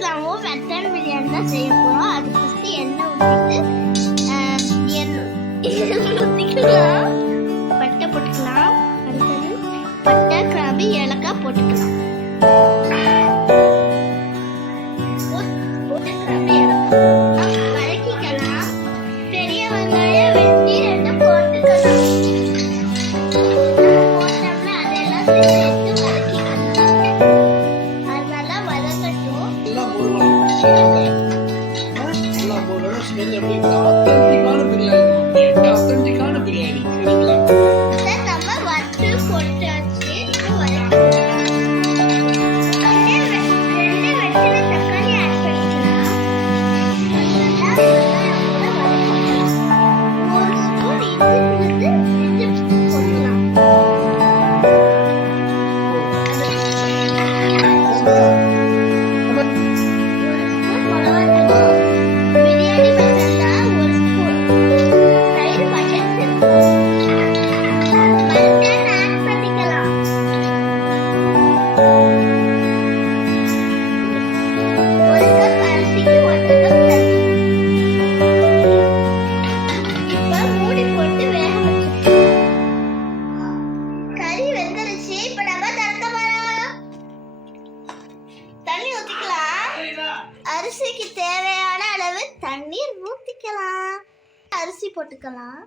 கிராமோ மட்டன் பிரியாணி தான் செய்ய போறோம். அது ஃபர்ஸ்ட் எண்ணெய் ஊற்றிக்கலாம், பட்டை போட்டுக்கலாம், அடுத்தது பட்டை கிராம்பு ஏலக்காய் போட்டுக்கலாம். வதக்கிக்கலாம். பெரிய வெங்காயம் வெட்டி 2 போட்டுக்கலாம். போட்டோம்னா அதெல்லாம் சேர்த்து வதக்கிக்கலாம். அது நல்லா வதக்கட்டும். நம்ம வறுத்து போட்டாச்சு. தக்காளி ஆட் பண்ணிக்கலாம். ஒரு ஸ்பூன் இஞ்சி போட்டுக்கலாம். பிரியாணி மசாலா 1 ஸ்பூன். தயிர் பாக்கெட் மட்டன் ஆட் பண்ணிக்கலாம். ஒரு கப் அரிசிக்கு 1 கப் தண்ணி. இப்ப மூடி போட்டு வேக வச்சுக்கலாம். கறி வெந்துருச்சு. இப்ப நம்ம திறக்க போறோம். தண்ணி ஊத்திக்கலாம். அரிசிக்கு தேவையான அளவு தண்ணீர் ஊத்திக்கலாம். அரிசி போட்டுக்கலாம்.